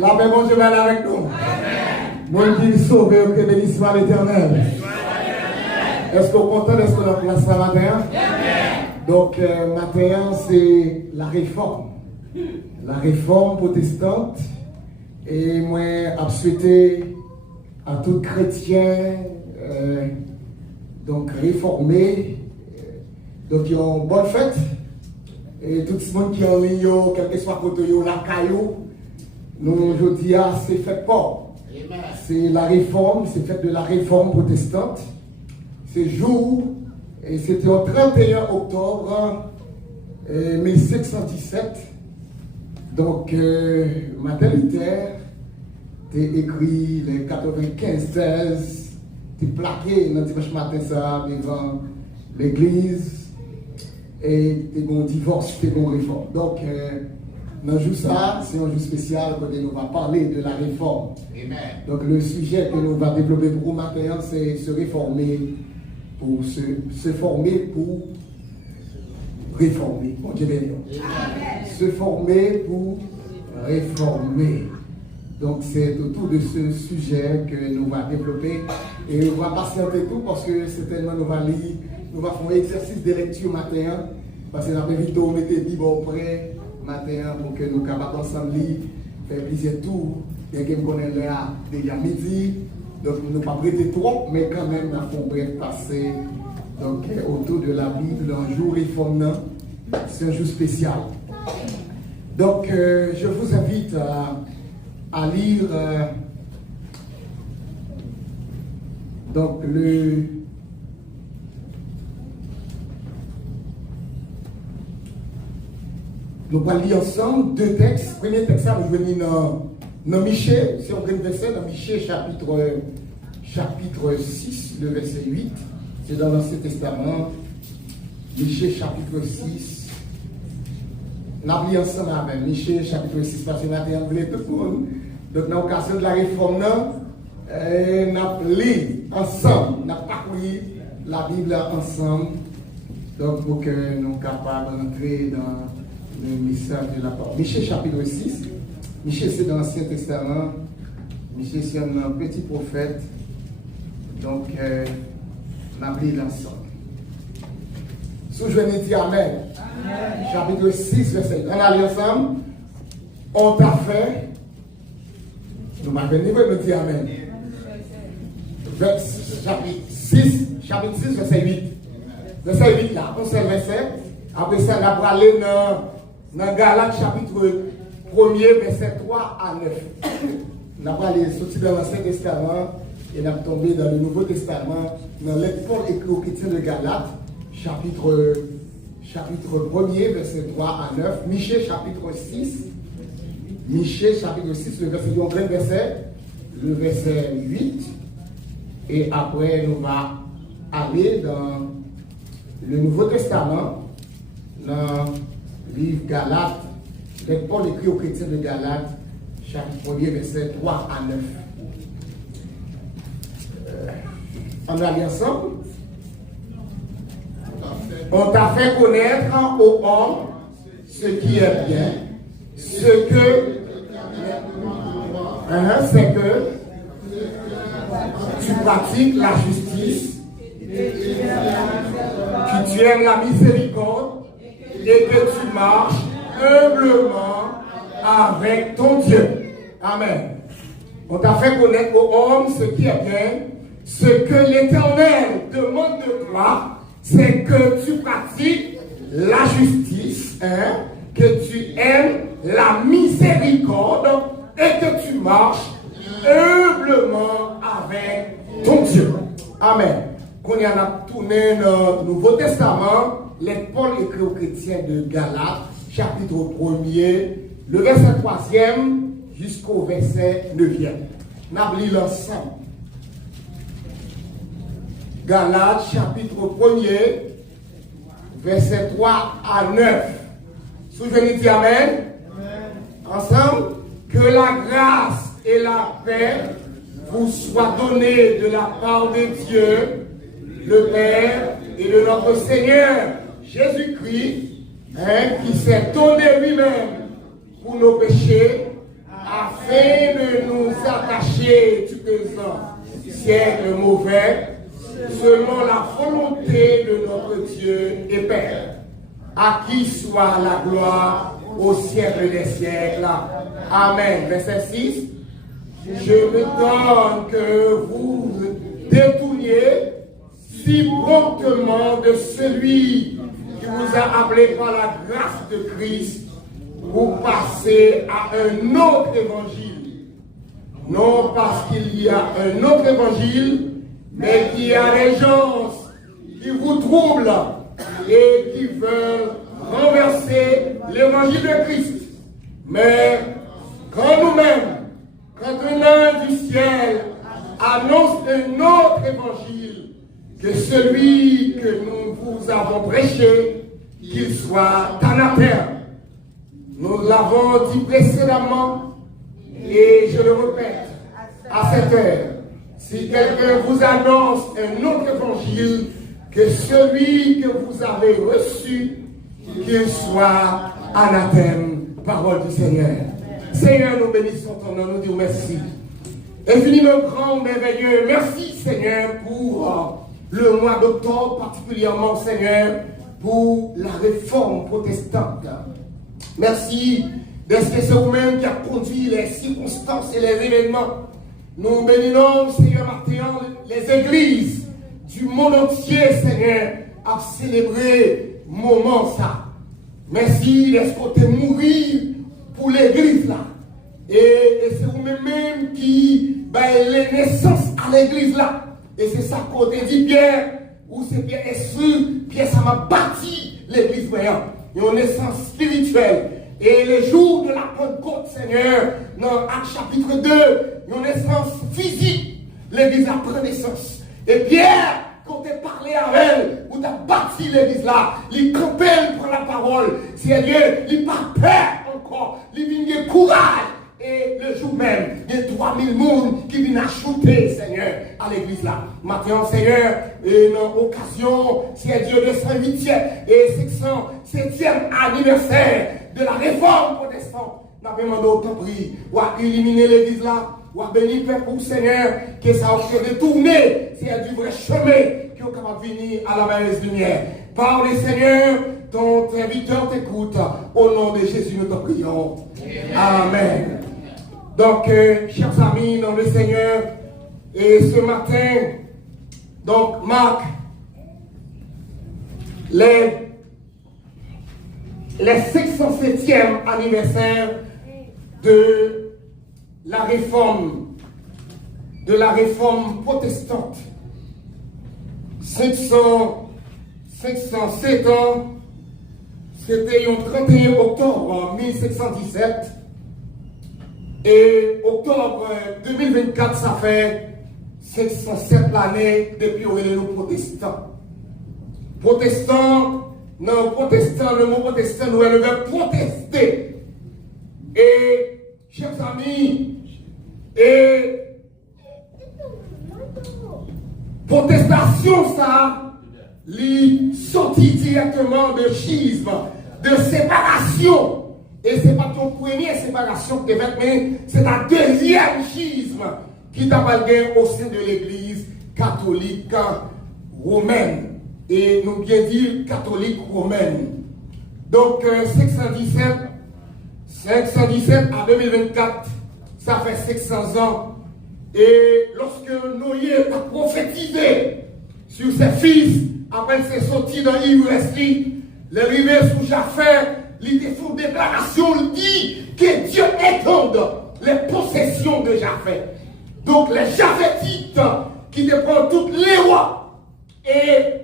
La paix, bon Dieu, va aller avec nous. Mon qui sauve, que béni soit l'Éternel. Est-ce qu'on est content d'être dans la place ce matin? Donc, matin, c'est la réforme. La réforme protestante. Et moi, je souhaité à tout chrétien, donc réformé, donc ils ont une bonne fête. Et tout le monde qui est en ligne, quel que soit côté la caillou, nous aujourd'hui, c'est fait pas. C'est la réforme, c'est fait de la réforme protestante. Ce jour, et c'était au 31 octobre 1517. Donc, Martin Luther a écrit les 95 thèses, t'es plaqué dans dimanche matin ça devant l'église. Et t'es bon divorce, t'es bon réforme. Donc, dans le jour ça, c'est un jour spécial où nous va parler de la réforme. Amen. Donc, le sujet que nous va développer pour matin, c'est se réformer, pour se former pour réformer. Bon Dieu béni. Se former pour réformer. Donc, c'est autour de ce sujet que nous va développer. Et on va patienter tout parce que certainement nous va lire. Nous allons faire un exercice de lecture matin, parce que nous avons vite on était dit bon prêt matin pour que nous capables ensemble lire, faire plusieurs tours. Il y a quelqu'un qu'on est là déjà midi, donc nous ne pas prêter trop, mais quand même nous avons bref passer donc autour de la Bible un jour réformant. C'est un jour spécial. Donc je vous invite à lire donc nous allons lire ensemble deux textes. Premier texte, nous venons dans Michée, si on prend le verset, dans Michée chapitre 6, le verset 8. C'est dans l'Ancien Testament. Michée chapitre 6. Nous allons lire ensemble avec Michée chapitre 6, parce que nous avons appelé tout le monde. Donc, dans l'occasion de la réforme, nous allons lire ensemble, nous allons parcourir la Bible ensemble. Donc, pour que nous soyons capables d'entrer dans le message de la parole. Michée chapitre 6. Michée, c'est dans l'Ancien Testament. Michée, c'est un petit prophète. Donc, on a pris l'ensemble. Si je vais dire Amen. Chapitre 6, verset 1. On a lu ensemble. On t'a fait. Nous m'avons venu, nous dire Amen. Chapitre 6, verset 8. Verset 8 là, on seul verset. Après ça, on va aller dans Galates chapitre 1er, verset 3 à 9. On va aller sortir dans l'Ancien Testament et on va tomber dans le Nouveau Testament, dans l'lettre Paul écrit aux chrétiens de Galates, chapitre 1er, verset 3 à 9. Michée chapitre 6. Michée chapitre 6, le verset 2, le verset 8. Et après, nous allons aller dans le Nouveau Testament, dans le livre Galates, lettre Paul écrit aux chrétiens de Galates, chapitre 1er, verset 3 à 9. On va aller ensemble. On t'a fait connaître aux hommes ce qui est bien, ce que c'est que tu pratiques la justice, que tu aimes la miséricorde et que tu marches humblement avec ton Dieu. Amen. On t'a fait connaître aux hommes ce qui est bien, ce que l'Éternel demande de toi, c'est que tu pratiques la justice, que tu aimes la miséricorde et que tu marches humblement avec ton Dieu. Amen. Quand on a tourné dans le Nouveau Testament, lettre Paul écrit aux chrétiens de Galates, chapitre 1er, le verset 3e jusqu'au verset 9e. Nous allons lire ensemble. Galates, chapitre 1er, verset 3 à 9. Souvenez-vous, Amen. Ensemble, que la grâce et la paix vous soient données de la part de Dieu, le Père, et de notre Seigneur Jésus-Christ, qui s'est donné lui-même pour nos péchés, afin de nous attacher du présent siècle mauvais, selon la volonté de notre Dieu et Père, à qui soit la gloire au siècle des siècles. Amen. Verset 6. Je me donne que vous détourniez si promptement de celui qui vous a appelé par la grâce de Christ pour passer à un autre évangile. Non parce qu'il y a un autre évangile, mais qu'il y a des gens qui vous troublent et qui veulent renverser l'évangile de Christ. Mais quand nous-mêmes, quand un ange du ciel annonce un autre évangile que celui que nous vous avons prêché, qu'il soit anathème. Nous l'avons dit précédemment et je le répète à cette heure. Si quelqu'un vous annonce un autre évangile que celui que vous avez reçu, qu'il soit anathème, parole du Seigneur. Seigneur, nous bénissons ton nom, nous disons merci. Infiniment grand, merveilleux, merci Seigneur pour le mois d'octobre, particulièrement Seigneur, pour la réforme protestante. Merci d'être que c'est vous-même qui a conduit les circonstances et les événements. Nous bénissons, Seigneur, maintenant les églises du monde entier, Seigneur, à célébrer moment ça. Merci d'être côté mourir pour l'église là. Et c'est vous-même qui les naissances à l'église là. Et c'est ça côté dit Pierre, où c'est Pierre est sûr, Pierre ça m'a bâti l'église voyant. Une naissance spirituelle. Et les jours de la Pentecôte, Seigneur, dans Actes chapitre 2, une naissance physique, l'église a pris naissance. Et Pierre, quand tu parlé avec elle, où tu as bâti l'église là, il campait pour la parole. Seigneur, il n'a pas peur encore, il vient de courage. Et le jour même, il y a 3000 personnes qui viennent ajouter, Seigneur, à l'église là. Maintenant, Seigneur, une occasion, c'est Dieu de 108e et 607e anniversaire de la réforme protestante. Nous avons demandé autant prix, ou à éliminer l'église là, ou à bénir le peuple, Seigneur, que ça a fait détourner, c'est du vrai chemin qui est capable de venir à la merveilleuse lumière. Parle, Seigneur, ton serviteur t'écoute. Au nom de Jésus, nous te prions. Amen. Donc, chers amis, dans le Seigneur, et ce matin, donc, marque les 507e anniversaire de la réforme protestante. 507 ans, c'était le 31 octobre 1717. Et octobre 2024, ça fait 507 l'année depuis qu'on est nos protestants. Protestants, non, protestant, le mot protestant, nous devons protester. Et, chers amis, et protestation, ça, lui sortit directement de schisme, de séparation. Et ce n'est pas ton première séparation que tu as faite, mais c'est ta deuxième schisme qui t'a valgué au sein de l'église catholique romaine. Et nous bien dire catholique romaine. Donc 517 à 2024, ça fait 500 ans. Et lorsque Noé a prophétisé sur ses fils, après ses sorties dans l'Ivrestie, les rivets sous Japheth, il fait une déclaration, il dit que Dieu étende les possessions de Japheth. Donc les Japhétites qui te prennent toutes les rois et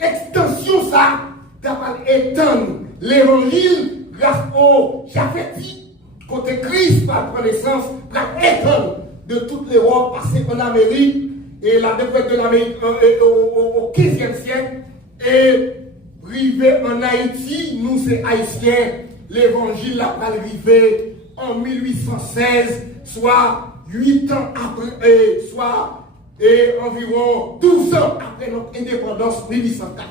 l'extension ça, d'avoir étendre l'évangile grâce aux Japhétites, côté Christ par connaissance, pour étendre de toutes les rois passées en Amérique et la découverte de l'Amérique au 15e siècle et arrivé en Haïti, nous c'est haïtiens, l'évangile a arrivé en 1816, soit 8 ans après, soit environ 12 ans après notre indépendance 1804.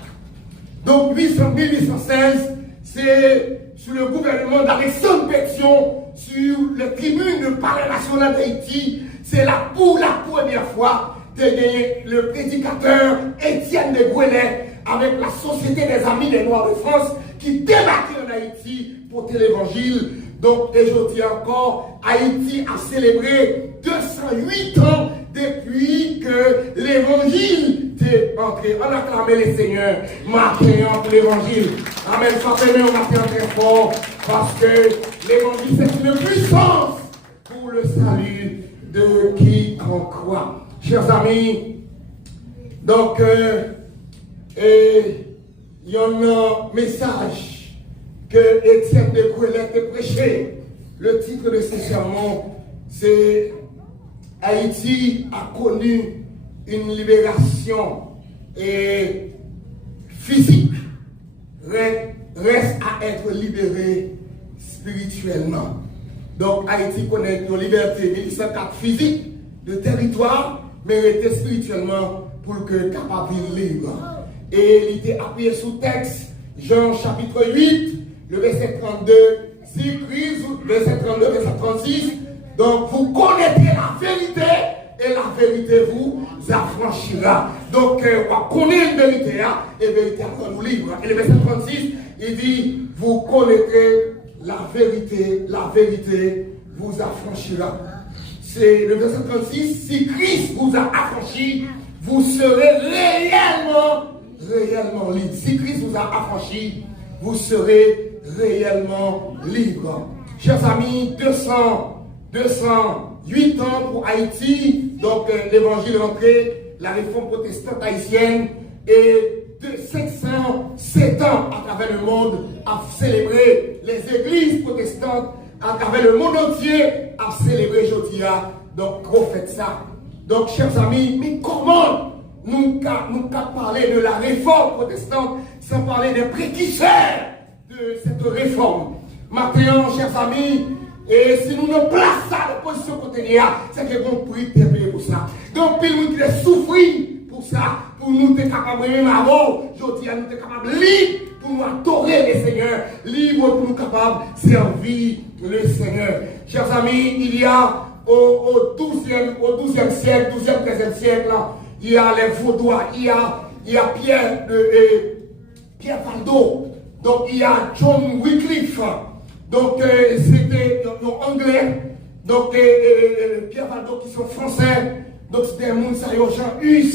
Donc 1816, c'est sous le gouvernement d'Alexandre Pétion, sur le tribune de Palais national d'Haïti, c'est là pour la première fois de gagner le prédicateur Étienne de Gouelet avec la Société des Amis des Noirs de France qui débarquait en Haïti pour l'évangile. Donc, aujourd'hui encore, Haïti a célébré 208 ans depuis que l'évangile est entré. On acclame les seigneurs, matin pour l'évangile. Amen. Frappez-le au matin très fort parce que l'évangile c'est une puissance pour le salut de qui en croit. Chers amis, donc, il y a un message que Étienne de Gouelet a prêché. Le titre de ce sermon, c'est Haïti a connu une libération physique, reste à être libéré spirituellement. Donc Haïti connaît une liberté 1804 physique de territoire, mais était spirituellement pour que capable de libre. Et il était appuyé sous texte, Jean chapitre 8, le verset 32, si Christ, verset 32, verset 36. Donc vous connaîtrez la vérité et la vérité vous affranchira. Donc on connaît la vérité et la vérité nous libre. Et le verset 36, il dit, vous connaîtrez la vérité vous affranchira. C'est le verset 36, si Christ vous a affranchi, vous serez réellement libre. Si Christ vous a affranchi, vous serez réellement libre. Chers amis, 208 ans pour Haïti, donc l'évangile est entré, la réforme protestante haïtienne, et de 507 ans à travers le monde à célébrer les églises protestantes, à travers le monde entier à célébrer Jodia. Donc, refaites ça. Donc, chers amis, mais comment nous parler de la réforme protestante sans parler des précurseurs de cette réforme? Maintenant, chers amis, et si nous ne plaçons ça dans la position côté c'est que nous prix payer pour ça. Donc, puis nous qui souffrir pour ça, pour nous être capables de avant, je dis à nous être capables libres pour nous adorer le Seigneur, libres pour nous capables de servir le Seigneur. Chers amis, il y a au 12e siècle, 12e, 13e siècle, il y a les Vaudois, il y a Pierre Valdo, donc il y a John Wycliffe. Donc, c'était nos Anglais, donc Pierre Valdo qui sont Français, donc c'est des gens, ça y est, Jean Hus,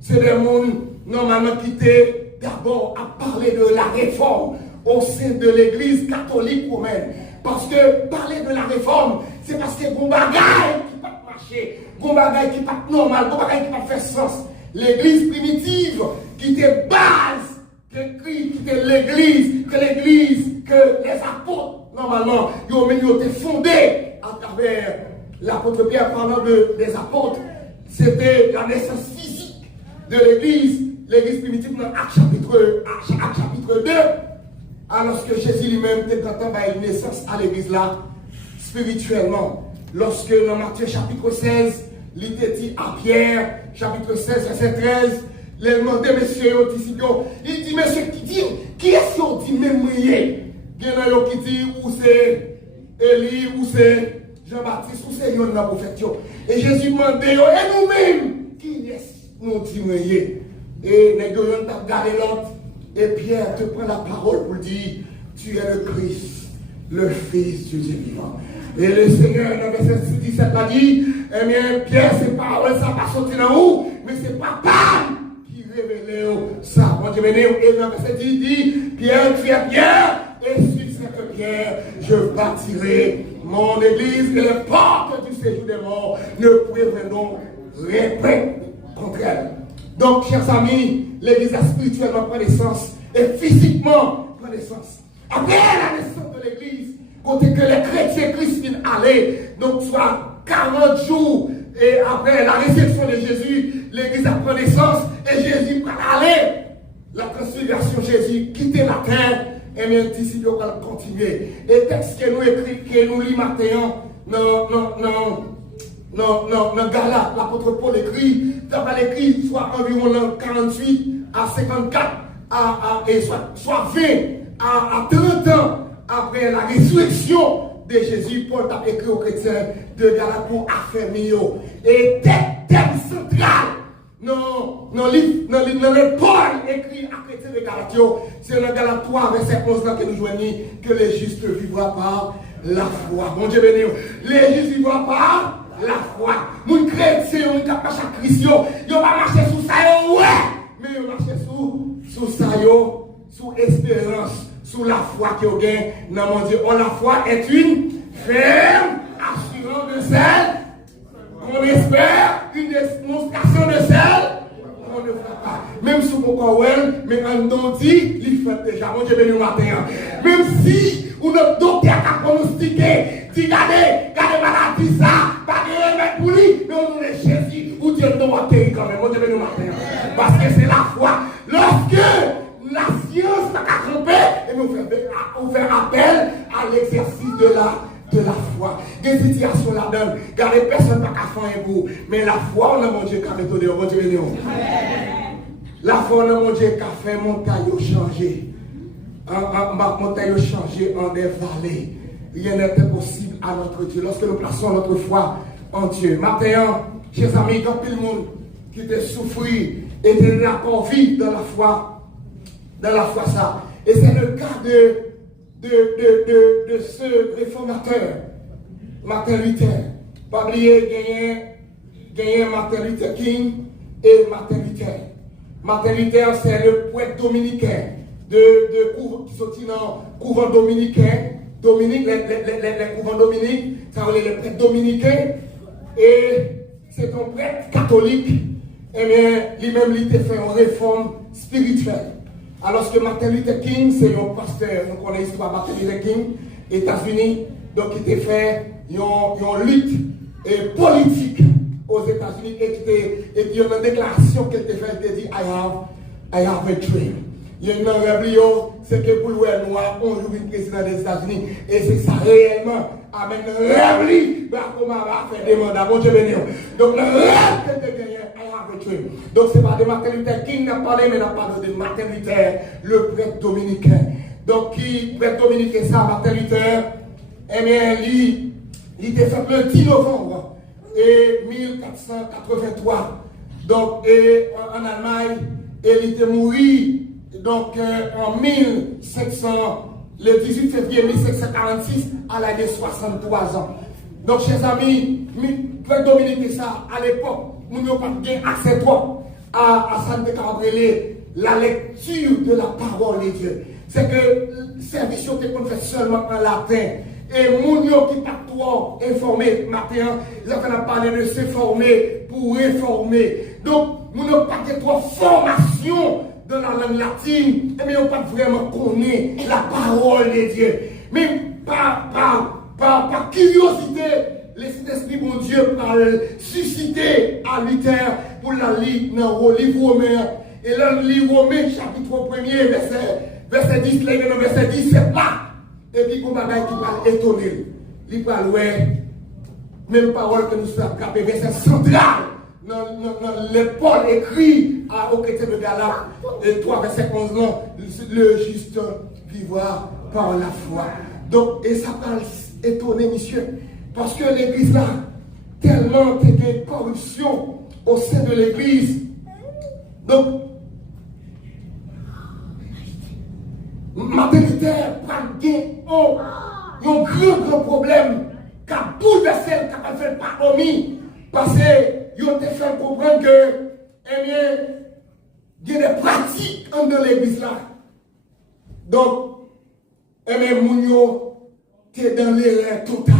c'est des gens, normalement, qui étaient d'abord à parler de la réforme au sein de l'église catholique romaine. Parce que parler de la réforme, c'est parce que bon bagaille qui pas marcher, bon bagaille qui pas normal, bon bagaille qui pas faire sens. L'église primitive, qui était base, qui était l'église, que les apôtres, normalement, ils ont été fondés à travers l'apôtre Pierre parlant des apôtres. C'était la naissance physique de l'église primitive dans Actes chapitre 2. Alors que Jésus lui-même était content d'avoir une naissance à l'église là, spirituellement. Lorsque dans Matthieu chapitre 16, il était dit à Pierre, chapitre 16, verset 13, il demandait, monsieur, il dit, monsieur, qui est-ce qui dit même prier? Il y en a qui dit, où c'est Élie, où c'est Jean-Baptiste, où c'est Yon, la prophète. Et Jésus demandait, et nous-mêmes, qui est-ce nous dit prier? Et nous avons gardé l'autre. Et Pierre te prend la parole pour dire, tu es le Christ, le Fils du Dieu vivant. Et le Seigneur, dans le verset 17, a dit, eh bien, Pierre, ces paroles, ça va sortir dans où? Mais c'est papa qui révèle ça. Bon Dieu, et dans le verset 10, il dit, Pierre, tu es Pierre, et sur cette pierre, je bâtirai mon église, et les portes du séjour des morts ne prévaudront rien contre elle. Donc, chers amis, l'église a spirituellement pris naissance et physiquement pris naissance. Après la naissance de l'église, côté que les chrétiens christiens allaient, donc soit 40 jours et après la réception de Jésus, l'église a pris naissance et Jésus allait. La transfiguration, Jésus quittait la terre et bien disciples vont continuer. Et texte que nous écrit, que nous lisons maintenant, non, Galate, l'apôtre Paul écrit, l'écrit soit environ 48 à 54, et soit 20 à 30 ans après la résurrection de Jésus, Paul t'a écrit aux chrétiens de Galate pour affermir. Et thème central, non, le Paul écrit à chrétiens de Galate, c'est dans Galate 3, verset 11 que nous joignons, que les justes vivront par la foi. Bon Dieu béni, les justes vivront par la foi. Mon chrétien, on cap marcher à Christ, yo pas marcher sous ça, ouais, mais yo marcher sous ça, sous espérance, sous la foi que vous gagnez dans mon Dieu. Oh, la foi est une ferme assurance de celle qu'on espère, une démonstration de celle qu'on ne fera pas. Même si vous ne mais un don dit, il fait déjà. Mon Dieu béni au matin. Même si notre docteur a pronostiqué, dit regardez maladie ça, pas de remède pour lui, mais on est Jésus, ou Dieu nous a guéri quand même. Mon Dieu béni au matin. Parce que c'est la foi. Lorsque la science n'a qu'à tromper, et nous faire appel à l'exercice de la foi. Des situations là-dedans, car les personnes n'a qu'à faire un bout, mais la foi, on a mon Dieu qui a méthode, mon Dieu béni. La foi, on a mon Dieu qui a fait montagne changer. Montagne changer en des vallées. Rien n'était possible à notre Dieu. Lorsque nous plaçons notre foi en Dieu. Maintenant, chers amis, quand tout le monde qui était souffri et était d'accord vivre dans la foi ça. Et c'est le cas de ce réformateur, Martin Luther. Pas oublier, gagner Martin Luther King et Martin Luther. Martin Luther, c'est le poète dominicain qui sortit dans le couvent dominicain. Dominique, les couvents dominiques, ça veut dire les prêtres dominicains. Et c'est un prêtre catholique. Et bien, lui-même, il a fait une réforme spirituelle. Alors que Martin Luther King, c'est un pasteur, on connaît l'histoire de Martin Luther King, États-Unis, donc il a fait une lutte politique aux États-Unis et il y a une déclaration qu'il a fait, il a dit I have a dream. Il y a une rêve, c'est que pour le noir, on joue le président des États-Unis et c'est ça réellement. Amen. Le rêve, Barack Obama va faire des mandats. Bon Dieu béni. Donc le rêve qu'il a gagné, I have a dream. Donc c'est pas de Martin Luther King n'a parlé, mais n'a parlé de Martin Luther, le prêtre dominicain. Donc qui prêtre dominicain ça, Martin Luther, eh bien lui, il était fait le 10 novembre et 1483. Donc en Allemagne, et il était mort donc en 1700. Le 18 février 1746, à l'âge de 63 ans. Donc, chers amis, pour dominer ça, à l'époque, nous n'avons pas bien accès à Sante Cabrele, la lecture de la parole de Dieu. C'est que le service qu'on fait seulement en latin. Et nous qui pas trop informés matin, ils ont parlé de se former pour réformer. Donc, nous n'avons pas trop formation dans la langue latine, mais on pas vraiment connaître la parole de Dieu. Mais par curiosité, l'Esprit bon Dieu parle susciter à Luther pour la lire dans le livre romain. Et dans le livre romain, chapitre 1er, verset 10, là, verset 10, c'est là. Et puis, on va qui parle étonné. Il parle, ouais, même parole que nous sommes capés, verset central. Le Paul écrit aux chrétiens de Galate, 3 verset 11, le juste vivra par la foi. Donc, et ça parle étonné, monsieur, parce que l'église là, tellement de corruption au sein de l'église. Donc, Martin Luther prend un grand problème qui a bouleversé, qui a fait par omis, parce que ils ont fait comprendre que, eh bien, il y a des pratiques dans l'église là. Donc, eh bien, Mounio, tu es dans l'erreur totale.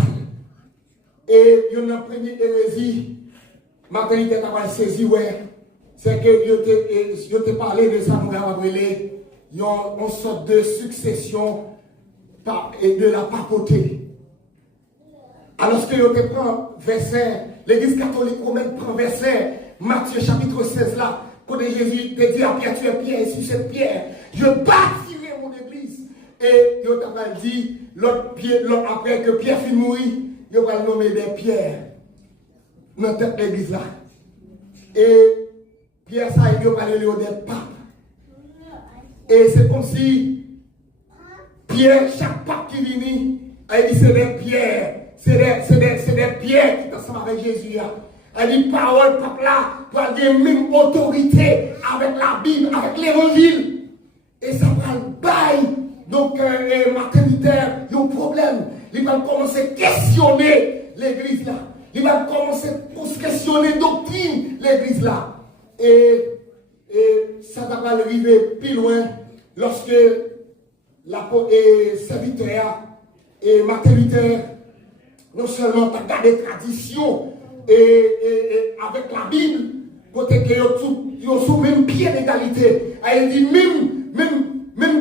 Et il y a une première hérésie, Martin Luther a saisi, ouais, c'est que je te parlé de ça, nous avons appelé, il y a une sorte de succession et de la papauté. Alors que je te prends verset, l'église catholique romaine prend verset, Matthieu chapitre 16 là, quand Jésus te dit à Pierre, tu es Pierre, et sur cette pierre, je bâtirai mon église. Et il t'a dit, l'autre après que Pierre finit mourir, il va nommer des pierres dans cette église là. Et Pierre, ça, il va parler des papes. Et c'est comme si Pierre, chaque pape qui vient, Elle dit c'est des pierres. C'est des pierres qui sont ensemble avec Jésus. Elle dit parole, peuple là, pour avoir la même autorité avec la Bible, avec l'évangile. Et ça va le bail. Donc, maternitaire, il y a un problème. Il va commencer à questionner l'église là. Il va commencer à questionner doctrine l'église là. Et ça va arriver plus loin lorsque la serviteur et maternitaire, non seulement t'as gardé tradition et avec la Bible, côté que ils ont sous même pied d'égalité. Elle dit même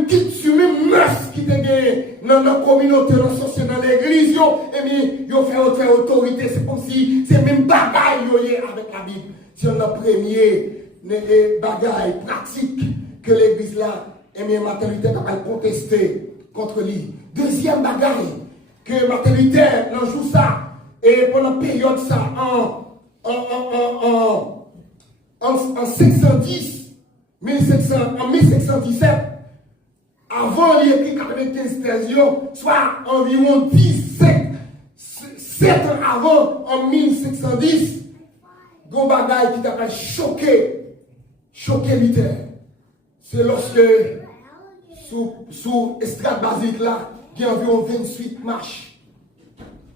culture, même mœurs qui te gagne dans la communauté, dans la société, dans l'église, et bien, ils ont fait autorité. C'est comme si c'est même bagaille avec la Bible. C'est le premier bagaille pratique que l'église là, et bien, maternité capable de contester contre lui. Deuxième bagaille que maternité dans joue ça, et pendant la période ça, en 510, en 1717, avant l'écrit 95 versions, soit environ 7 ans avant, en 1510, gon bagaille qui t'a choqué Luther. C'est lorsque, sous estrade basique là, il y a environ 28 marches.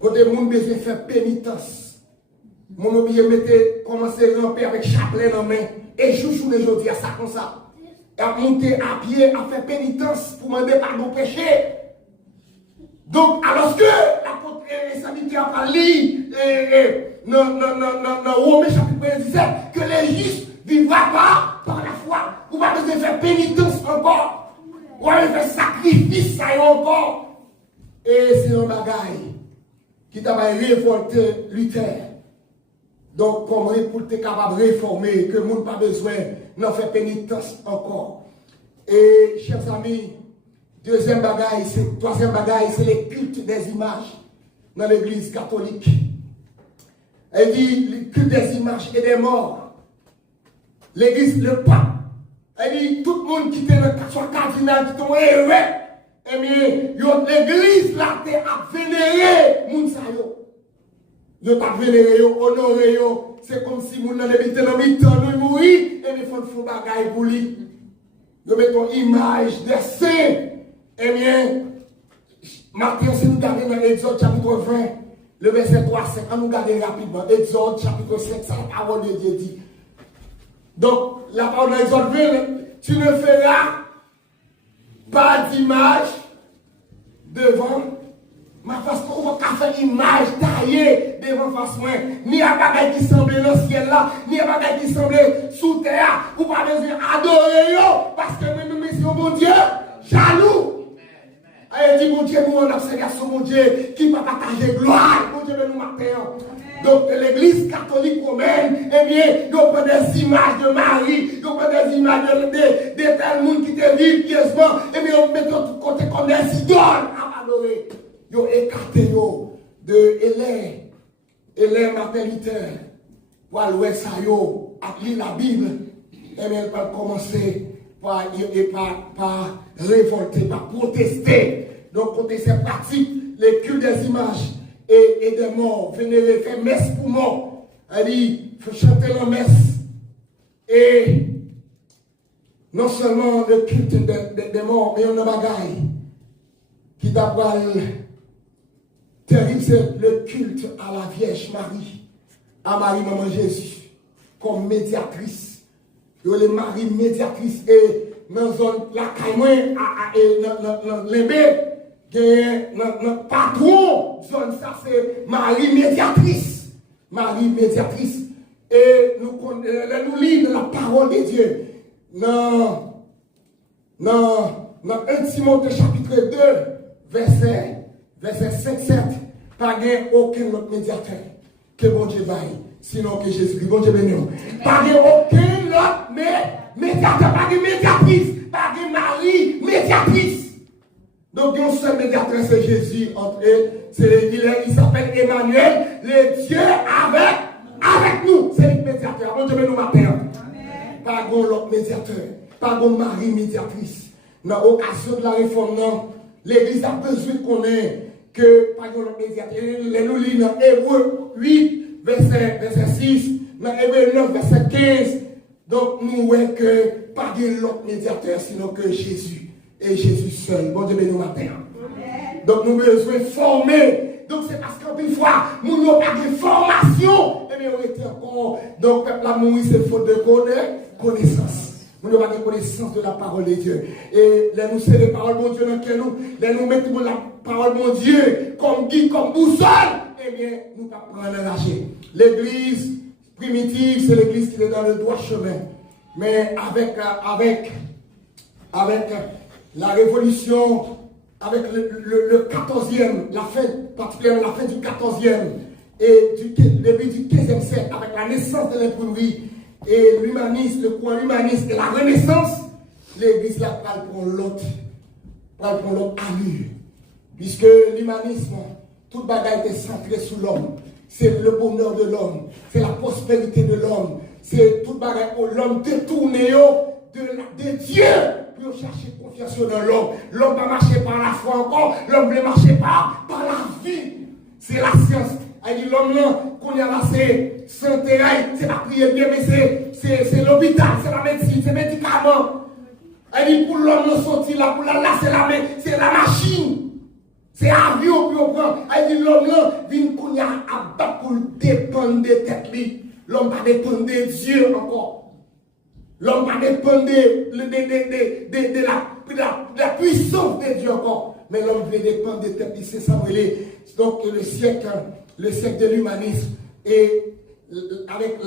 Quand les gens besoin faire pénitence, mon oublié mettait commencer à ramper avec chapelet dans la main, et chouchou les jours, à ça comme ça. À monter à pied, à faire pénitence pour demander pardon péché. Donc, alors que l'apôtre Saint-Michel a parlé dans Romains chapitre 17, que les justes ne vivra pas par la foi. Vous n'avez pas besoin de faire pénitence encore. Vous n'avez pas faire sacrifice ça encore. Et c'est un bagaille qui t'a révolté Luther. Donc, comment pour être capable de réformer, que le monde n'a pas besoin d'en faire pénitence encore. Et, chers amis, troisième bagaille, c'est les cultes des images dans l'église catholique. Elle dit, le culte des images et des morts. L'église, le pape. Elle dit, tout le monde qui était dans le cardinal, qui était évêque, eh bien, l'église là, a vénéré Mounsayo. Yo t'a vénéré, honoré, c'est comme si moun nan habité dans mi-temps, nous mourir, et il faut faire bagaille pour lui. Nous mettons image des saints. Eh bien, Matthieu, si nous regardons dans Exode chapitre 20, le verset 3, 5, on nous regarde rapidement. Exode chapitre 5, ça la parole de Dieu dit. Donc, la parole de Exode 20, tu ne feras pas d'image devant ma face. On va faire une image taillée devant face moi. Ni à bagaille qui semble dans le ciel là, ni à bagaille qui semble sous terre. Vous pas besoin adorer parce que même si mon Dieu, jaloux. Elle dit, mon Dieu, nous on observe sur mon Dieu qui va partager gloire. Mon Dieu, nous matin. Donc, l'église catholique romaine, eh bien, ils prennent des images de Marie, ils prennent des images de tel monde qui te vit pieusement, eh bien, on met de tout côté comme des idoles à adorer. Ils ont écarté de Hélène maternitaire pour aller ça, appeler la Bible, eh bien, elle va commencer par révolter, par protester. Donc, côté ces pratiques, les cultes des images et des morts, vénérer, faire messe pour morts. Elle dit, il faut chanter la messe. Et non seulement le culte des morts, mais on a bagaille qui d'après terrible, c'est le culte à la Vierge Marie, à Marie Maman Jésus, comme médiatrice. Les Marie médiatrice et dans la zone la Caïmoin, dans l'Embé, notre patron, zone ça c'est Marie médiatrice. Marie médiatrice. Et nous lisons la parole de Dieu. Dans 1 Timothée chapitre 2, verset 5-7, pas aucun autre médiateur que bon Dieu baille, sinon que Jésus-Christ, bon Dieu béni. Pas aucun autre médiateur, pas de médiatrice, pas de Marie médiatrice. Donc, un seul médiateur, c'est Jésus entre eux. Il s'appelle Emmanuel, le Dieu avec nous. C'est le médiateur. Bon Dieu béni matin. Pas l'autre médiateur, pas Marie médiatrice. Dans l'occasion de la réforme, l'église a besoin qu'on ait que, par exemple, les nous lisons dans Hébreu 8, verset 6, dans Hébreu 9, verset 15. Donc, nous voyons que pas de l'autre médiateur sinon que Jésus. Et Jésus seul. Bon Dieu, nous matin. Donc, nous avons besoin de former. Donc, c'est parce qu'une fois, nous n'avons pas de formation. Et bien, on était encore. Donc, peuple a mouru, c'est faute de connaissance. Nous n'avons pas de connaissance de la parole de Dieu. Et là, nous c'est les paroles de Dieu dans lesquelles nous. Là, nous mettons la parole de Dieu comme guide, comme boussole. Eh bien, nous ne pouvons pas prendre lâcher. L'église primitive, c'est l'église qui est dans le droit chemin. Mais avec la révolution, avec le 14e, la fin, particulièrement la fin du 14e et du début du 15e siècle, avec la naissance de l'imprimerie et l'humanisme, le courant humaniste et la Renaissance, l'église là prend l'autre allure. Puisque l'humanisme, toute bagaille était centrée sur l'homme. C'est le bonheur de l'homme, c'est la prospérité de l'homme, c'est toute bagaille où l'homme détourné de Dieu pour chercher confiance dans l'homme. L'homme va marcher par la foi encore, l'homme veut marcher par la vie. C'est la science. Il dit l'homme là, qu'on y a là, c'est santé, c'est pas prier bien, mais c'est l'hôpital, c'est la médecine, c'est le médicament. Il dit pour l'homme là sortir là, pour là, c'est la machine. C'est avion puis on prend. Il dit l'homme là, vient qu'on y a à battre pour dépendre de tête. L'homme va dépendre de Dieu encore. L'homme va dépendre de la puissance de Dieu encore. Mais l'homme veut dépendre de tête. C'est ça, donc le siècle de l'humanisme. Et avec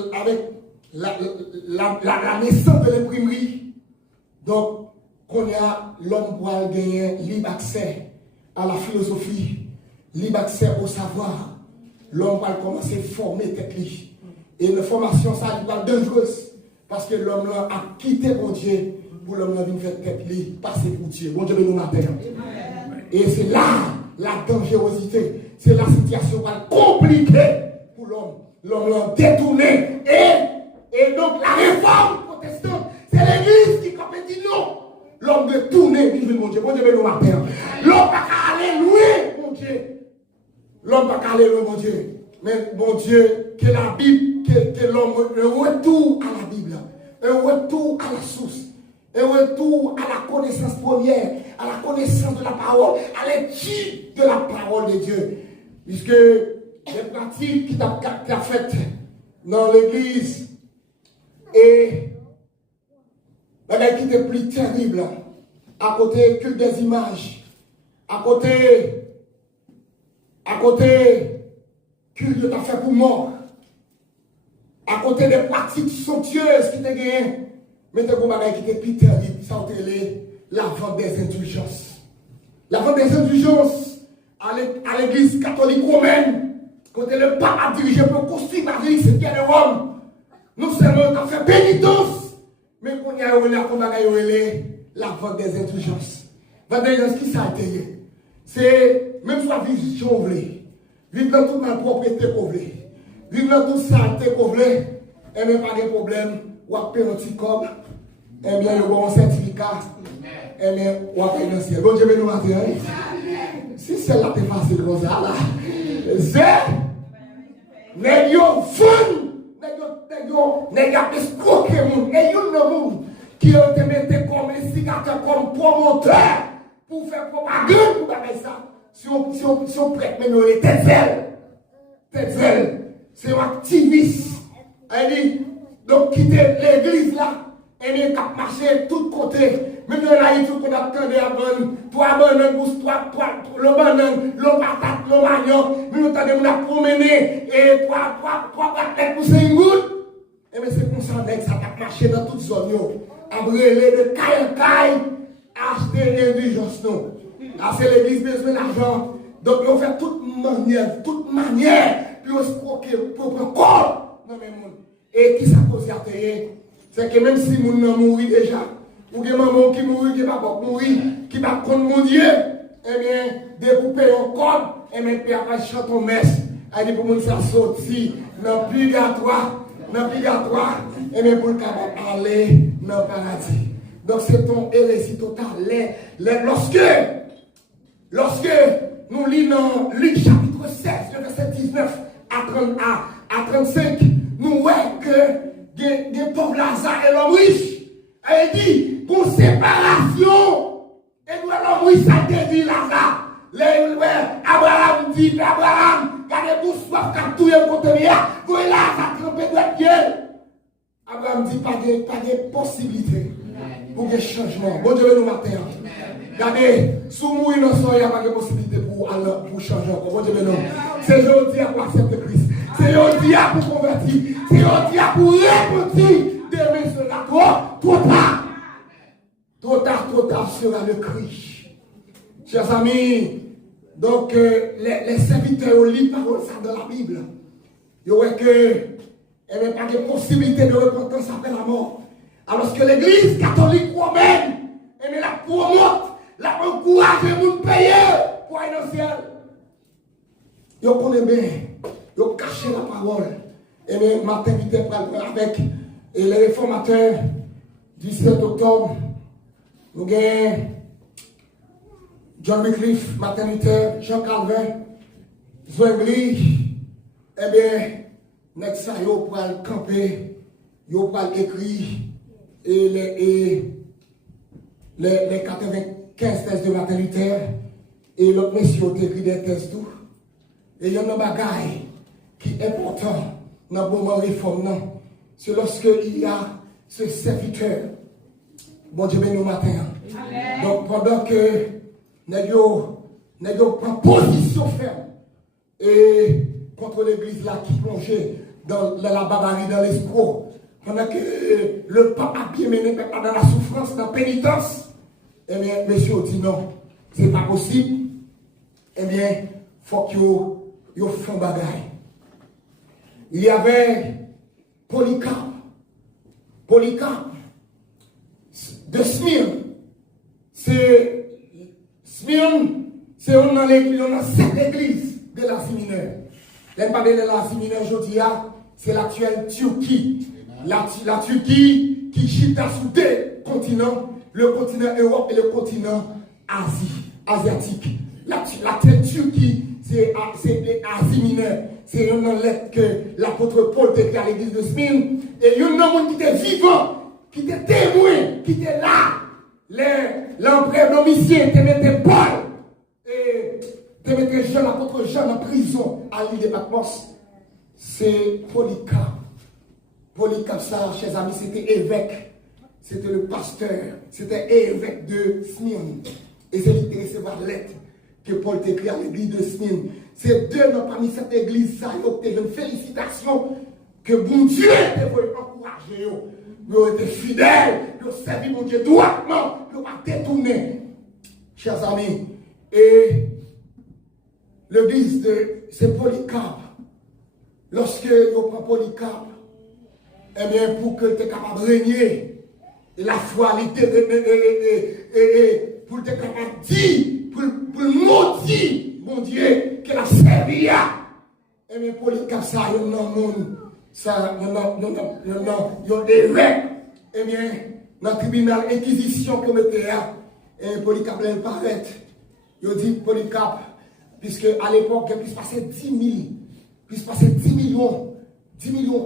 la naissance de l'imprimerie, donc, qu'on y a l'homme pour gagner libre accès à la philosophie, libre accès au savoir. L'homme va commencer à former tête. Et une formation, ça va être dangereuse. Parce que l'homme a quitté mon Dieu pour l'homme venir faire tête, passer pour Dieu. Bon Dieu, nous matin. Et c'est là la dangerosité. C'est la situation compliquée pour l'homme. L'homme l'a détourné. Et donc la réforme protestante, c'est l'église qui compétit non. L'homme de tourner, mon Dieu. Bon Dieu, nous matin. L'homme va aller loin, mon Dieu. L'homme va aller loin, mon Dieu. Mais mon Dieu, que la Bible, que l'homme, un retour à la Bible, un retour à la source, un retour à la connaissance première, à la connaissance de la parole, à l'étude de la parole de Dieu. Puisque les pratiques qu'il a faites dans l'église et la qui était plus terrible, à côté culte des images, à côté culte de ta fait pour mort, à côté des pratiques somptueuses qui te gagnent, mais des bagages qui étaient plus terribles, ça la vente des indulgences. La vente des indulgences à l'église catholique romaine, côté le pape a dirigé pour construire la vie, c'est bien de Rome. Nous seulement on a fait pénitence, mais qu'on y a la vente des indulgences. La vente des indulgences, qui ça a été? C'est même soit vivre qu'on veut, vivre dans toute ma propriété qu'on veut, vivre dans toute saleté qu'on veut, et même pas de problème, ou à payer un petit corps, et bien le bon certificat, et bien ou à payer un ciel. Bon Dieu, nous matin. Si celle-là t'est facile comme ça, là, c'est, n'est-ce pas escroquer moun, et yon nan moun qui ont été mis comme instigateur, comme promoteur pour faire propagande pour faire ça. Si on prête maintenant les Tetzel, c'est un activiste. Elle dit, donc quitter l'église là, elle est cap marcher de tous côtés. Même dans la tout qu'on a attendu à bonne, trois bananes, le banane, le patate, le manioc, nous attendons à promener et trois patates pour 5 gouttes. Et bien c'est comme ça que ça a marché dans toute zone. À brûler de caille en caille, acheter l'indulgence. Là c'est l'église besoin d'argent. Donc ils ont fait toute manière, puis ils escroquer pour prendre corps dans le monde. Et qui ça cause à terre? C'est que même si les gens ont mouru déjà, ou que maman qui mourit, qui va pas mourir, qui va contre mon Dieu, eh bien, découper un corps, et bien, puis après, chanter une messe, elle dit pour moi, ça sorti dans le purgatoire, et bien, pour le capable aller dans le paradis. Donc, c'est ton hérésie totale. Lorsque nous lisons Luc chapitre 16, le verset 19 à 35, nous voyons que des pauvres Lazare et l'homme riche, il dit, pour séparation, et nous l'homme riche, ça dédit Lazare. Abraham dit, Abraham, regardez vous soif, car tout est côté là, vous là, ça trempé de Dieu. Abraham dit, pas de possibilité pour des changements. Bon Dieu, nous matin. Regardez, sous nous, il n'y a pas de possibilité pour changer encore. Bon Dieu, non. C'est aujourd'hui pour accepter Christ. C'est aujourd'hui pour convertir. C'est aujourd'hui pour repentir. Demain sera trop tard. Trop tard sera le cri. Chers amis, donc les serviteurs lisent parole ça dans la Bible. Il y aurait que il n'y a pas de possibilité de repentance après la mort. Alors que l'église catholique romaine, elle la promote, la encourage les gens payer pour aller dans le ciel. Ils connaissent bien, ils cachent la parole. Et bien, ma invité avec les réformateurs du 7 octobre, nous avons John Wycliffe, Martin Luther, Jean Calvin, Zwingli, eh bien, next ça, yo pour camper, yo pour écrire et les 95 thèses de Martin Luther et l'autre monsieur a écrit des thèses tout. Et il y a un bagage qui est important dans le moment de réforme, c'est lorsque il y a ce serviteur. Bon Dieu béni au matin. Amen. Donc pendant que nous prend position ferme et contre l'église là qui plongeait dans la barbarie, dans l'espoir, pendant que le pape a bien mené dans la souffrance, dans la pénitence, eh bien, monsieur dit non, c'est pas possible. Eh bien, il faut que vous fassiez un bagage. Il y avait Polycarpe de Smyrne. Smyrne, c'est une dans cette église de l'Asie mineure. Les parler de l'Asie mineure aujourd'hui, c'est l'actuelle Turquie. La Turquie qui chita sous deux continents, le continent Europe et le continent asiatique. La Turquie, c'est l'Asie mineure. C'est une lettre que l'apôtre Paul écrit à l'église de Smyrne. Et il y a un homme qui était vivant, qui était témoin, qui était là. L'empereur Domitien te mettait Paul et te mettait Jean, l'apôtre Jean en prison à l'île de Patmos. C'est Polycarpe. Polycarpe, ça, chers amis, c'était évêque. C'était le pasteur. C'était évêque de Smyrne. Et c'est lui qui recevoir la lettre que Paul t'écrit à l'église de Smyrne. C'est deux parmi cette église, ça, ils ont une félicitation que bon Dieu te veut encourager. Ils ont été fidèles, ils ont servi mon Dieu droitement, ils n'ont pas détourné. Chers amis, et l'église de c'est Polycarpe. Lorsque ils prend Polycarpe, eh bien, pour que tu es capable de régner, et la foi, pour être capable de dire, pour maudire, mon Dieu, que la servi, eh bien, Polycarpe, ça, il y a un monde. Ça, il y a des règles. Eh bien, dans le tribunal inquisition comme était et Polycarpe elle paraît. Il dit Polycarpe, puisque à l'époque, il passait 10 millions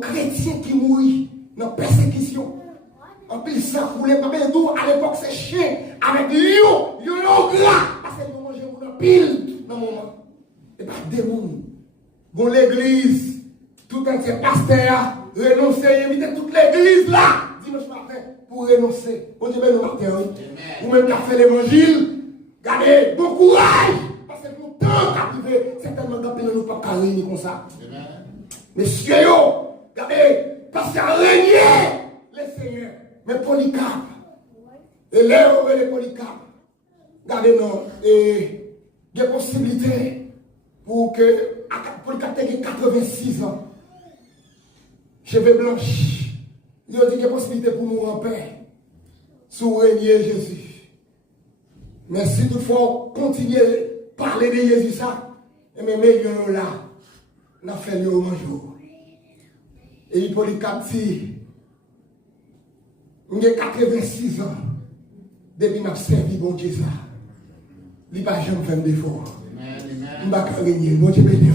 chrétiens qui mourent dans la persécution. En plus, ça roulait pas bien d'où à l'époque, c'est chien avec lion gras. Parce qu'ils ont mangé une pile dans le moment. Et pas des mondes. Bon, l'église. Tout un pasteur renoncer, inviter toute l'église là, dimanche matin, pour renoncer. Bon Dieu, ben, le matin, ou même qui a fait l'évangile, gardez, bon courage, parce que nous, tant qu'arrivé, certainement, nous ne pas carrer comme ça. Messieurs, gardez, parce qu'à régner les seigneurs, mais Polycarpe, et Léo et les Polycarpe, gardez, non, et des possibilités pour que Polycarpe ait 86 ans. Cheveux blanches, il y a des possibilités pour nous en paix, sous régner Jésus. Mais si toutefois, continuer à parler de Jésus, ça, et même nous là, nous fait le jour. Et Polycarpe dit, il y a 86 ans, depuis que je servi bon Dieu, ça, il n'y a pas jamais fait de défaut. je ne vais pas régner. Bon Dieu béni.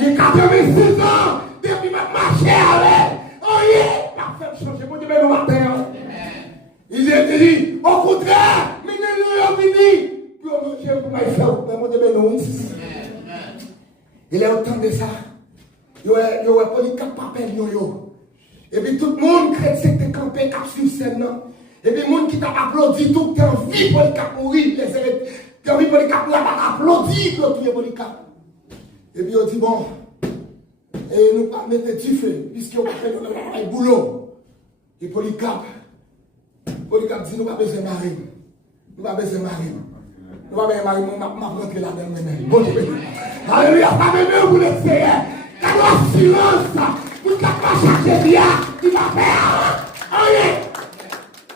J'ai 86 ans, depuis ma marché avec. Oh yeah, parfait changer. Bon Dieu béni matin. Il dit, au contraire, mais nous venu pour manger pour my faire. Bon Dieu béni. Il est autant de ça. Il y a pas de papel yo. Et puis tout le monde chrétien qui est campé cap sur scène. Et puis le monde qui t'a applaudi tout qui a envie pour le mourir, les élèves qui ont envie pour le cap là applaudi pour le cap. Et puis on dit bon, et nous pas mettre du feu puisqu'on va faire le boulot. Et pour le cap dit nous pas besoin de marine. Nous pas besoin de marine. Nous pas besoin de marine, on m'a rentré là-dedans même. Bon Dieu. Alléluia, pas même vous laisser. Quand on silence, vous ne pouvez pas chercher bien, il va faire. Allez.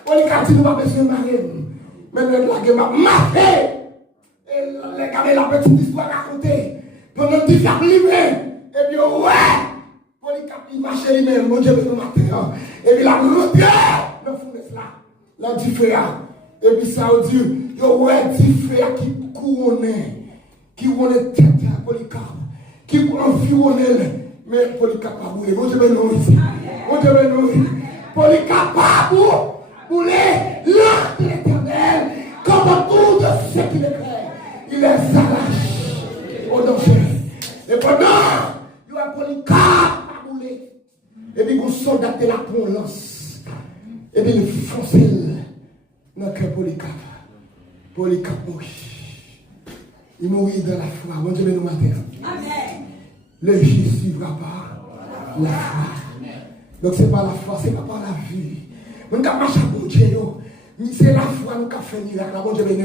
On dit nous pas besoin de marine. Même le blague m'a marqué. Et les gars, la petite histoire racontée. Pendant le petit livré. Et puis ouais. Pour les cap, il marchait lui-même. Mon Dieu, le matin. Et puis la rentré. Le fond de cela. La différence. Et puis ça a dit, ouais, différence qui couronne. Qui couronne tête pour les cap. Qui environne. Mais pour les cap, pas bouler. Mon Dieu, nous ici. Mon Dieu, nous. Pour les cap, pas bouler. L'âme de l'Éternel. Comme tout de ce qu'il est créé. Il les arrache au danger. Et pendant, il y a pour les cap, pas bouler. Et puis, vous soldat de la lance. Et puis, il fonce dans le cœur pour les cap. Pour les cap mourir. Il mourit dans la foi. Mon Dieu, nous matin. Amen. Le juste suivra pas la foi. Donc, ce n'est pas la foi, ce n'est pas par la vie. Nous ne pouvons pas marcher pour Dieu. C'est la foi nous avons fait miracle. Mon Dieu, béni.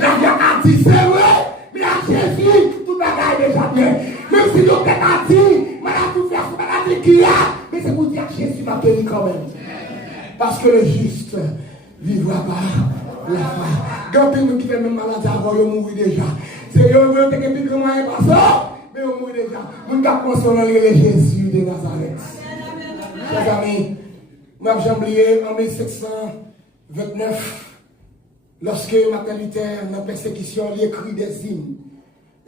La vie a dit, c'est vrai. Mais à Jésus, tout le monde est déjà bien. Même si nous avons dit, madame, tout faire, madame, qui y a. Mais c'est pour dire que Jésus m'a béni quand même. Parce que le juste vivra par la foi. Quand nous qui fait même maladie avant, ils mourent déjà. C'est eux qui ont été comment ils passent. Mais ils mourent déjà. Nous avons consolé Jésus de Nazareth. Chers amis, moi j'ai oublié en 1729, lorsque Martin Luther, dans la persécution, il écrit des hymnes.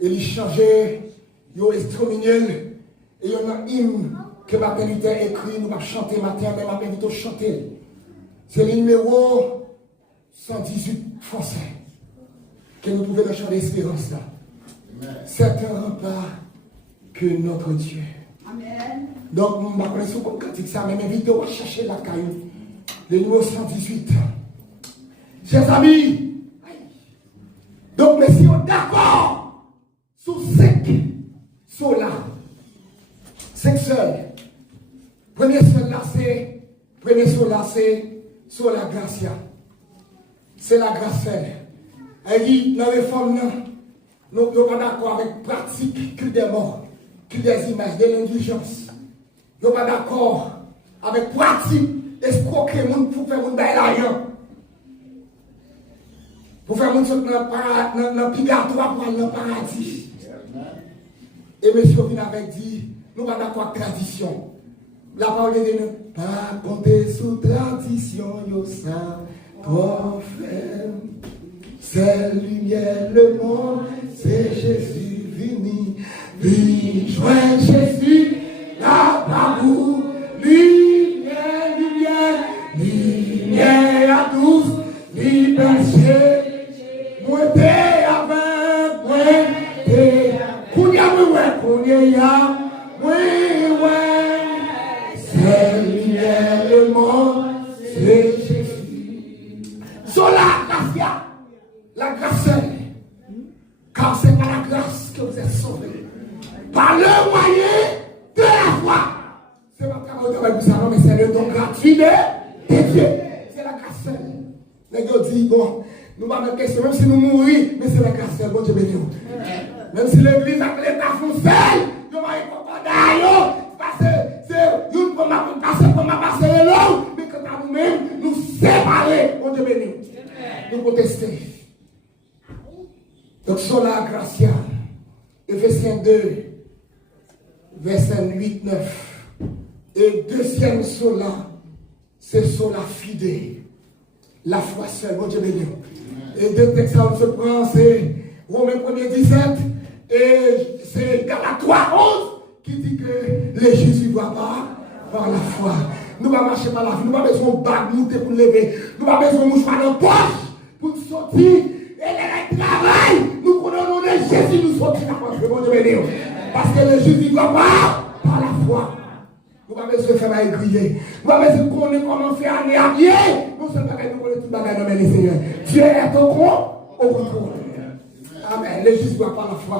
Et il changeait, il a exterminé. Et il y a un hymne que Martin Luther écrit, nous allons chanter matin, mais ma invite à chanter. C'est le numéro 118 français que nous pouvons chanter l'espérance là. C'est un rempart que notre Dieu. Amen. Donc, nous ne connaissons pas comme ça, mais m'invite à chercher la caillou. Le numéro 118. Chers amis, donc, mais si on est d'accord sur 5 sola, 5 seuls. Premier seul là, c'est sola gracia. C'est la grâce seule. Elle dit, dans les femmes, nous ne sommes pas d'accord avec pratique que des morts, que des images, de l'indulgence. Nous ne sommes pas d'accord avec pratique, escroquer les gens pour faire un bail l'argent. Pour faire un truc dans le purgatoire pour aller dans le paradis. Et M. Vin avait dit, nous ne sommes pas d'accord avec tradition. La parole de Dieu, pas compter sous tradition, yo ça, trop fait. C'est lumière, le monde, c'est Jésus vini. Vini, joint Jésus, la parole, lumière, lumière à tous, ni péché, moi t'es avec, moi t'es, kounya, c'est lumière, le monde, c'est Jésus. Sola gracia. La grâce seule. Car c'est par la grâce que vous êtes sauvés. Par le moyen de la foi. C'est pas travail de vous savez, mais c'est le don gratuit de Dieu. C'est la grâce seule. Les gars disent, bon, nous pas de question, même si nous mourons, mais c'est la grâce seule. Bon Dieu béni. Même si l'église a l'État foncé, nous va y comprendre. Parce que c'est une pour ma passer l'homme, mais quand à nous-mêmes, nous séparer. Bon Dieu béni. Nous protester. Donc, sola gracia, Ephésiens 2, verset 8, 9. Et deuxième sola, c'est sola fide, la foi seule, bon Dieu béni. Et deux textes, on se prend, c'est Romains 1er 17, Et c'est Galates 3:11 qui dit que les Jésus ne voient pas par la foi. Nous ne pouvons pas marcher par la vie. Nous n'avons pas besoin de bague monter pour lever. Nous n'avons pas besoin de mouchoir dans la poche pour nous sortir. Et les travail, nous prenons le Jésus, nous sortir la poche. Parce que le Jésus ne voit pas par la foi. Nous n'avons pas besoin de faire un griller. Nous n'avons pas besoin de connaître comment faire un habillé. Nous sommes pas nous connaissons tout le bagage dans le Seigneur. Dieu est au contrôle. Amen. Le Jésus ne voit pas la foi.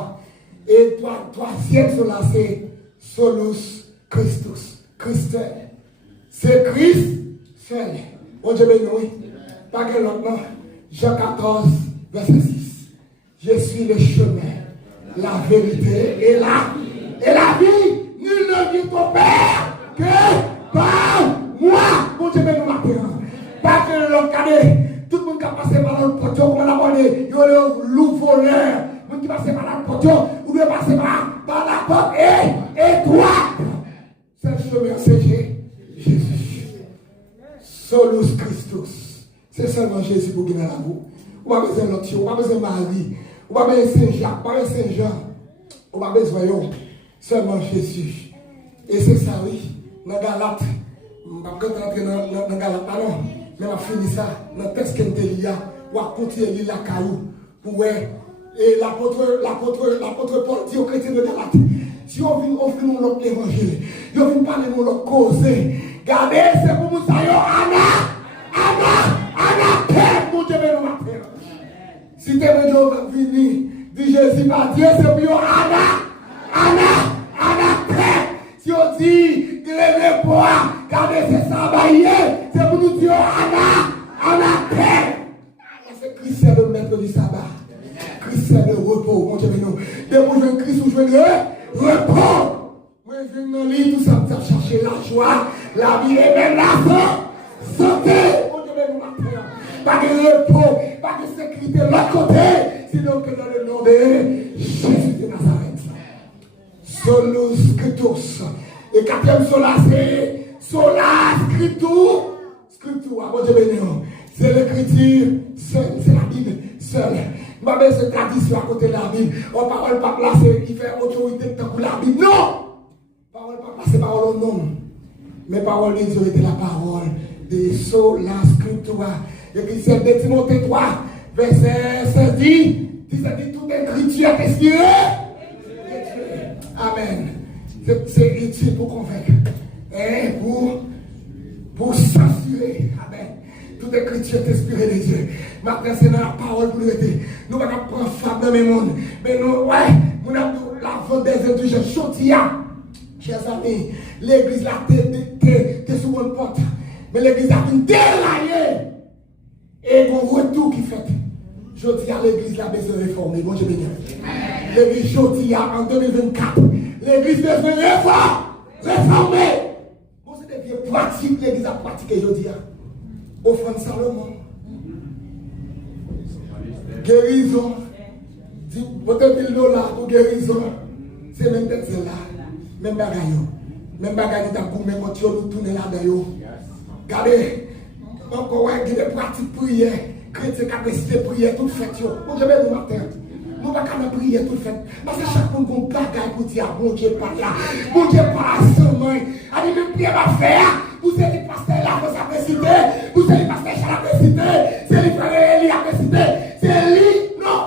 Et troisième cela, c'est Solus Christus. Christ. C'est Christ seul. Bon Dieu béni, oui. Pas que l'autre, non. Jean 14, verset 6. Je suis le chemin, la vérité et la vie. Nul ne vient au Père que par moi. Bon Dieu béni, matin. Pas que l'autre cadé. Tout le monde qui a passé par le porte, comme on l'a dit, il y a le loup voleur. Tout le monde qui passe par la porte, ou doit passer par la porte et toi. C'est le chemin, c'est Jésus. Solus Christus. C'est seulement Jésus pour gagner la boue. On n'a pas besoin de l'autre, on n'a pas besoin de Marie, on n'a pas besoin de Saint-Jacques, on n'a pas besoin de Saint-Jean. On n'a pas besoin de seulement Jésus. Et c'est ça, oui. Dans Galate, je ne vais pas rentrer dans Galate, non. Mais on finit ça dans le texte qu'on te lit, on va continuer à lire la caillou. Et l'apôtre Paul dit aux chrétiens de Galate, si on vient offrir nous l'autre évangile, on vient parler nous l'autre cause, regardez, c'est pour nous ça, Anna, Père, mon Dieu, nous matin. Si tu es venu, dit Jésus, pas Dieu, c'est pour Anna, Père. Si on dit, grève pour regardez, c'est ça, c'est pour nous dire Anna, Père. C'est Christ, c'est le maître du sabbat. Christ, c'est le repos, mon Dieu, nous. Dès que je Christ, je veux le repos. Moi, je viens dans l'île, tout ça, pour chercher la joie, la vie et même la santé. Mon Dieu, nous, ma terre. Pas de repos, pas de sécurité de l'autre côté, sinon que dans le nom de Jésus de Nazareth. Solus Christus. Et quatrième sola, c'est sola scriptura. Mon Dieu béni. C'est l'écriture seule, c'est la Bible seule. Nous n'avons pas besoin de tradition à côté de la Bible. On parole pas placée, il fait autorité pour la Bible. Non! Parole pas placée, parole au nom. Mais parole de Dieu était la parole de sola scriptura. Et c'est de Timothée 3, verset 16 dit, toute écriture est inspirée. Amen. C'est utile pour convaincre. Et pour censurer. Amen. Toute écriture est inspirée de Dieu. Maintenant, c'est dans la parole pour nous aider. Nous ne pouvons pas prendre femme dans le monde. Mais nous, nous avons la vente des indulgences. Chotia. Chers amis, l'église là, t'es sur une porte. Mais l'église a une délaillée. Et mon retour qui fait. Je dis à l'église là, besoin de réformer. Bon, je vais dire. L'église, je dis en 2024. L'église besoin de réformer. Bon, c'est des vieux pratiques, l'église a pratiqué, je dis. Offrande Salomon. Guérison. Votre $1000 pour guérison. C'est même tête là. Même bagaille. Même bagaille pour même quand tu tournes là-dedans. Regardez. Encore, il y a des pratiques prières. Chrétien qui a décidé de prier tout fait. Bon, je vais vous matin. Nous ne pouvons pas prier tout fait. Parce que chaque monde a un bagage pour dire bon Dieu pas là. Bon Dieu pas là seulement. Allez, même prier va faire. Vous êtes les pasteurs là pour sa précité. Vous êtes les pasteurs à la précité. C'est les frères Élie à précité. C'est lui. Non.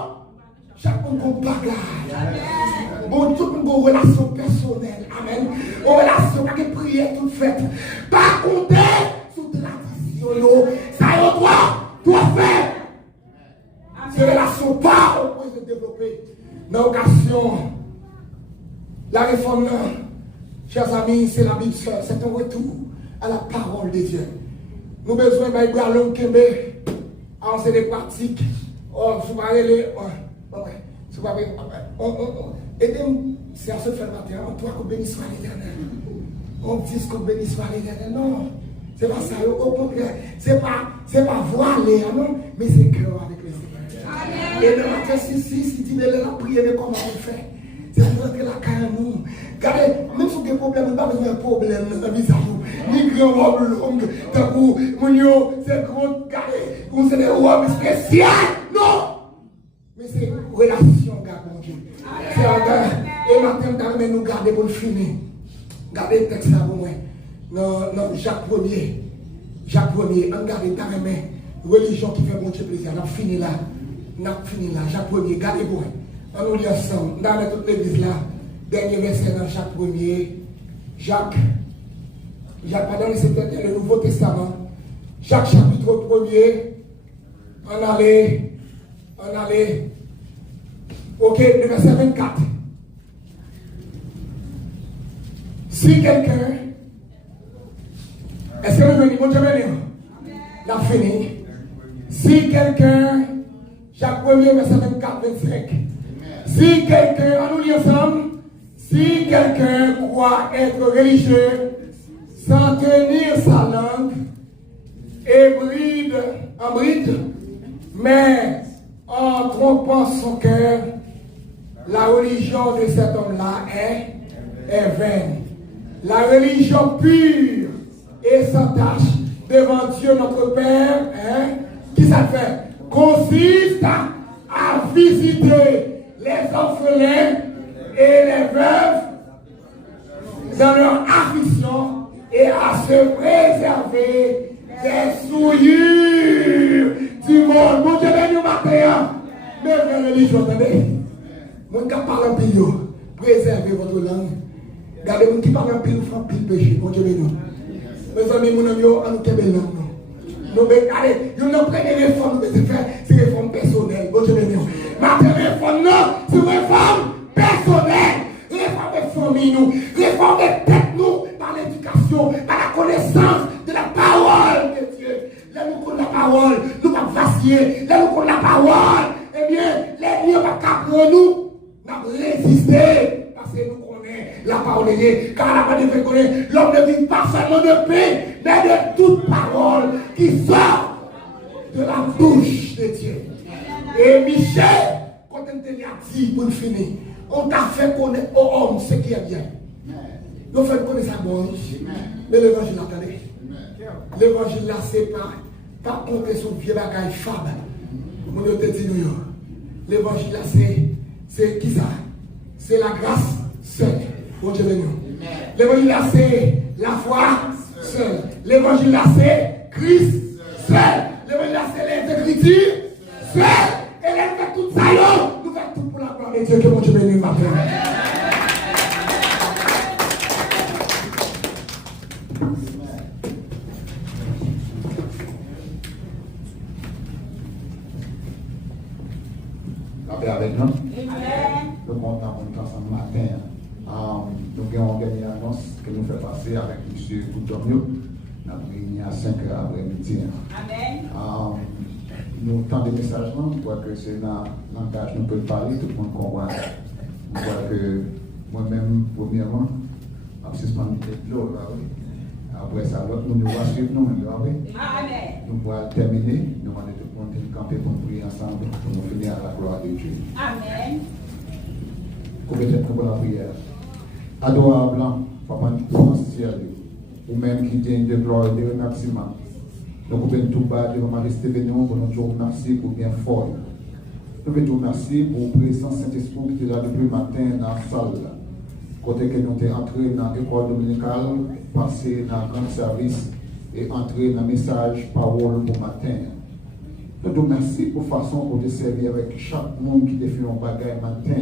Chaque monde a un bagage. Bon, tout le monde a une relation personnelle. Amen. Une relation avec une prière toute faite. Pas compter sur tradition. Ça y est, doit faire. Ces relations pas au point de développer. Dans l'occasion, la réforme, chers amis, c'est la Bible seule. C'est un retour à la parole de Dieu. Nous avons besoin de l'homme qui est en des pratiques. Oh, vous parlez, aidez-nous, c'est à ce faire matin. On doit qu'on bénisse soit l'Éternel. On dit qu'on bénisse soit l'Éternel. Non, c'est pas ça. Au contraire, c'est pas voilé, non, mais c'est cœur avec les Seigneur. Et le matin, si tu veux la prière, mais comment on fait? C'est pour rentrer la carrière nous. Regardez, même si vous avez des problèmes, vous n'avez pas besoin de problème dans la vie. Ni grand robe longue, tant que c'est grand, regardez, vous avez des robes spéciales. Non! Mais c'est une relation, gars, mon Dieu. C'est Et maintenant, nous garder pour le finir. Gardez le texte là pour moi. Dans Jacques 1er. Jacques 1er, on garde ta main. Religion qui fait mon Dieu plaisir. On a fini là. Jacques 1er, gardez pour moi. On nous lit ensemble. Dans toute l'église là. Dernier verset dans Jacques 1er. Jacques, pardon, c'est le Nouveau Testament. Jacques chapitre 1er. On allait. Ok, le verset 24. Si quelqu'un, est-ce que vous venez, mon Dieu, la fini. Si quelqu'un, Jacques 1er, verset 24, 25. Si quelqu'un, on nous lit ensemble, si quelqu'un croit être religieux, sans tenir sa langue, et en bride, mais en trompant son cœur, la religion de cet homme-là est vaine. La religion pure et sans tache devant Dieu notre Père, qui ça fait? Consiste à visiter les orphelins et les veuves dans leur affliction et à se préserver des souillures du monde. Mon Dieu, nous matin, mais la religion, attendez. Mon qui parle en pile, préservez votre langue. Regardez, mon qui parle en pile, font pile péché. Mon Dieu, nous. Mes amis, mon ami, on nous kebe langue. Nous, allez, nous n'avons pas de réforme, nous devons faire, c'est réforme personnelle. Mon Dieu, nous. Ma réforme, non, c'est réforme personnelle. Réforme de famille, nous. Réforme de tête, nous, par l'éducation, par la connaissance de la parole de Dieu. Là, nous connaissons la parole, nous ne pas vaciller. Là, nous connaissons la parole. Eh bien, les liens ne vont pas pour nous. Nous résister parce que nous connaissons la parole de Dieu. Car la parole de Dieu connaît l'homme ne vit pas seulement de paix, mais de toute parole qui sort de la bouche de Dieu. Et Michel, quand on te l'a dit pour finir, on t'a fait connaître aux hommes ce qui est bien. Nous faisons connaître ça bon. Mais l'évangile, attendez. L'évangile là, c'est pas compter sur le vieux bagage fable. Mon Dieu te dit nous. L'évangile là, c'est qui ça? C'est la grâce seule. Bon Dieu béni. L'évangile là, c'est la foi seule. L'évangile là, c'est Christ seul. L'évangile là, c'est les Écritures seul. Et elle fait tout ça, nous faisons tout pour la gloire de Dieu. Que mon Dieu bénisse ma frère. Avec nous. Nous comptons ensemble matin. Nous avons gagné l'annonce que nous faisons passer avec M. Goudomio. Nous avons réuni à 5 h après-midi. Amen. Nous avons des messages, nous crois que c'est un langage nous pouvons parler, tout le monde comprend. Je crois que moi-même, premièrement, je suis suspendu de l'eau. Après ça, l'autre, nous va suivre nous-mêmes. Nous pourrons terminer. Nous allons tout le monde camper pour prier ensemble pour nous finir à la gloire de Dieu. Amen. Compétez pour la prière. Adorable, Papa, nous ciel, ou même qui tient de gloire et de remerciement. Nous pouvons tout bas de majesté bénéon pour nous dire merci pour bien fort. Nous pouvons tout merci pour la présence Saint-Esprit qui est là depuis le matin dans la salle. Côté que nous sommes entrés dans l'école dominicale, passé dans le grand service et entrés dans le message parole pour matin. Nous te remercions pour la façon pour te servir avec chaque monde qui te fait un bagage matin,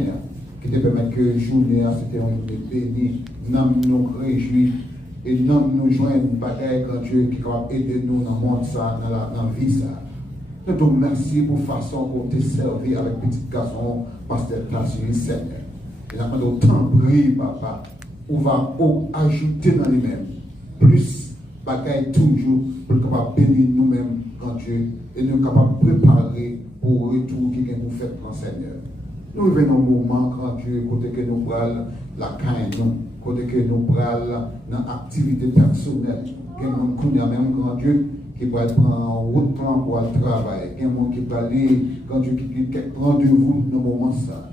qui te permet que la journée c'était une journée bénie, nous réjouis et nous joignent un bagage grand Dieu qui va aider nous dans le monde, dans la vie. Nous te remercions pour la façon pour te servir avec petit garçon, pasteur Tassiri Seigneur. Et là, autant brille, papa, on va ajouter dans lui-même plus bagaille toujours pour capable bénir nous-mêmes, grand Dieu, et nous capables de préparer pour le retour qui vient nous faire, grand Seigneur. Nous venons au moment, grand Dieu, côté que nous prenons la caille, côté que nous prenons dans l'activité personnelle, que nous connaissons même, grand Dieu, qui va prendre en route pour le travail, il y a des gens qui va aller, grand Dieu, qui rendez-vous dans le moment ça.